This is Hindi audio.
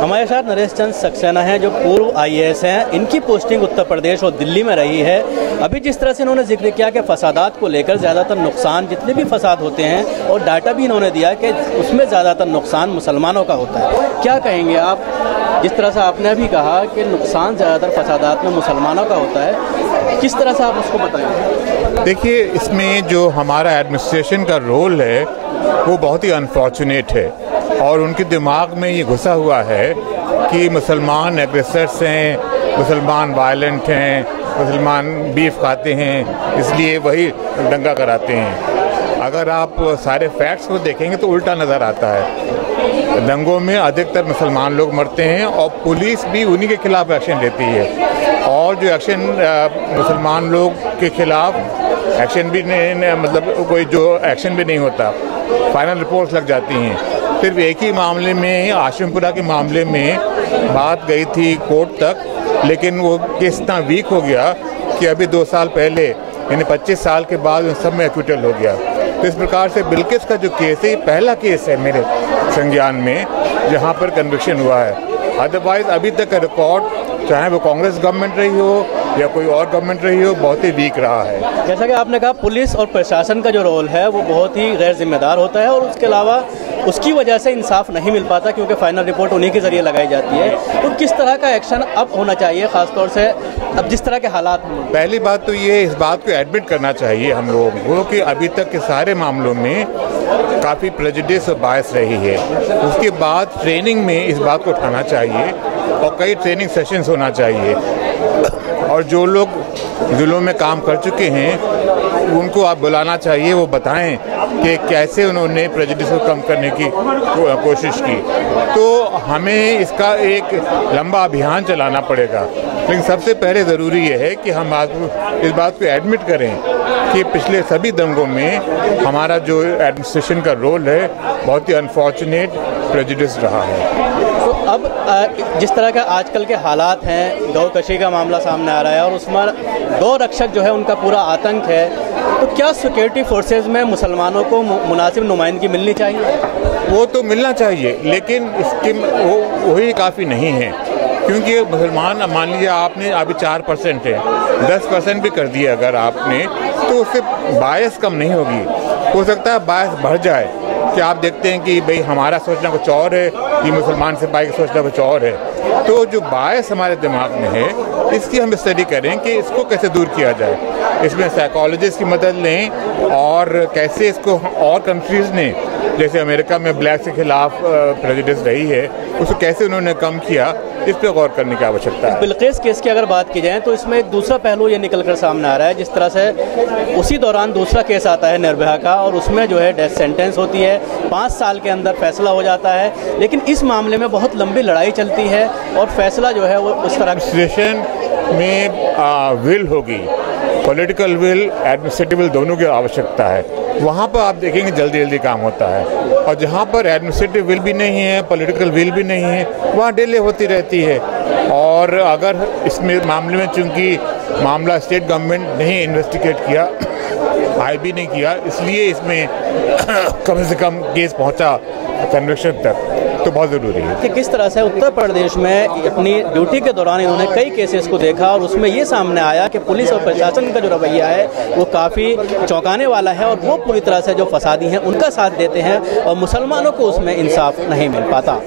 हमारे साथ नरेश चंद सक्सेना हैं जो पूर्व IAS हैं। इनकी पोस्टिंग उत्तर प्रदेश और दिल्ली में रही है। अभी जिस तरह से इन्होंने जिक्र किया कि फसादात को लेकर ज़्यादातर नुकसान जितने भी फसाद होते हैं और डाटा भी इन्होंने दिया कि उसमें ज़्यादातर नुकसान मुसलमानों का होता है, क्या कहेंगे आप? जिस तरह से आपने अभी कहा कि नुकसान ज़्यादातर फसादात में मुसलमानों का होता है, किस तरह से आप उसको बताएंगे? देखिए, इसमें जो हमारा एडमिनिस्ट्रेशन का रोल है वो बहुत ही अनफॉर्चुनेट है और उनके दिमाग में ये घुसा हुआ है कि मुसलमान एग्रेसर्स हैं, मुसलमान वायलेंट हैं, मुसलमान बीफ खाते हैं, इसलिए वही दंगा कराते हैं। अगर आप सारे फैक्ट्स को देखेंगे तो उल्टा नज़र आता है। दंगों में अधिकतर मुसलमान लोग मरते हैं और पुलिस भी उन्हीं के खिलाफ एक्शन लेती है और जो एक्शन मुसलमान लोग के खिलाफ एक्शन भी नहीं, मतलब कोई जो एक्शन भी नहीं होता, फाइनल रिपोर्ट्स लग जाती हैं। सिर्फ एक ही मामले में, आशिमपुरा के मामले में बात गई थी कोर्ट तक, लेकिन वो केस इतना वीक हो गया कि अभी 2 साल पहले यानी 25 साल के बाद उन सब में एक्विटल हो गया। तो इस प्रकार से बिल्किस का जो केस है, ये पहला केस है मेरे संज्ञान में जहाँ पर कन्विक्शन हुआ है। अदरवाइज अभी तक का रिकॉर्ड, चाहे वो कांग्रेस गवर्नमेंट रही हो या कोई और गवर्नमेंट रही हो, बहुत ही वीक रहा है। जैसा कि आपने कहा, पुलिस और प्रशासन का जो रोल है वो बहुत ही गैर जिम्मेदार होता है और उसके अलावा उसकी वजह से इंसाफ नहीं मिल पाता क्योंकि फाइनल रिपोर्ट उन्हीं के जरिए लगाई जाती है। तो किस तरह का एक्शन अब होना चाहिए, खासतौर से अब जिस तरह के हालात हैं? पहली बात तो ये, इस बात को एडमिट करना चाहिए हम लोगों को कि अभी तक के सारे मामलों में काफ़ी प्रेजुडिस और बायस रही है। उसके बाद ट्रेनिंग में इस बात को उठाना चाहिए और कई ट्रेनिंग सेशंस होना चाहिए और जो लोग जिलों में काम कर चुके हैं उनको आप बुलाना चाहिए, वो बताएं कि कैसे उन्होंने प्रेजुडिस को कम करने की कोशिश की। तो हमें इसका एक लंबा अभियान चलाना पड़ेगा, लेकिन सबसे पहले ज़रूरी ये है कि हम इस बात को एडमिट करें कि पिछले सभी दंगों में हमारा जो एडमिनिस्ट्रेशन का रोल है बहुत ही अनफॉर्चुनेट प्रेजुडिस रहा है। तो अब जिस तरह का आजकल के हालात हैं, गौकशी का मामला सामने आ रहा है और उसमें गौ रक्षक जो है उनका पूरा आतंक है, तो क्या सिक्योरिटी फोर्सेज में मुसलमानों को मुनासिब नुमाइंदगी मिलनी चाहिए? वो तो मिलना चाहिए, लेकिन इसके वही काफ़ी नहीं है क्योंकि मुसलमान, मान लीजिए आपने अभी 4% है, 10% भी कर दिया अगर आपने, तो उससे बायस कम नहीं होगी। हो सकता है बायस बढ़ जाए कि आप देखते हैं कि भाई हमारा सोचना कुछ और है, ये मुसलमान सिपाही का सोचना कुछ और है। तो जो बायस हमारे दिमाग में है, इसकी हम स्टडी करें कि इसको कैसे दूर किया जाए। इसमें साइकोलॉजिस्ट की मदद लें और कैसे इसको और कंट्रीज़ ने, जैसे अमेरिका में ब्लैक के खिलाफ प्रेजुडिस रही है, उसको कैसे उन्होंने कम किया, इस पर गौर करने की आवश्यकता है। बिल्किस केस की अगर बात की जाए तो इसमें एक दूसरा पहलू ये निकल कर सामने आ रहा है। जिस तरह से उसी दौरान दूसरा केस आता है निर्भया का और उसमें जो है डेथ सेंटेंस होती है, 5 साल के अंदर फैसला हो जाता है, लेकिन इस मामले में बहुत लंबी लड़ाई चलती है और फैसला जो है वो उस तरह एडमिनिस्ट्रेशन में विल होगी, पॉलिटिकल विल, एडमिनिस्ट्रेटिव विल, दोनों की आवश्यकता है। वहाँ पर आप देखेंगे जल्दी जल्दी काम होता है और जहाँ पर एडमिनिस्ट्रेटिव विल भी नहीं है, पॉलिटिकल विल भी नहीं है, वहाँ डिले होती रहती है। और अगर इसमें मामले में चूंकि मामला स्टेट गवर्नमेंट नहीं इन्वेस्टिगेट किया, IB ने किया, इसलिए इसमें कम से कम केस पहुँचा कन्विक्शन तक, तो बहुत ज़रूरी है कि किस तरह से उत्तर प्रदेश में अपनी ड्यूटी के दौरान इन्होंने कई केसेस को देखा और उसमें ये सामने आया कि पुलिस और प्रशासन का जो रवैया है वो काफ़ी चौंकाने वाला है और वो पूरी तरह से जो फसादी हैं उनका साथ देते हैं और मुसलमानों को उसमें इंसाफ नहीं मिल पाता।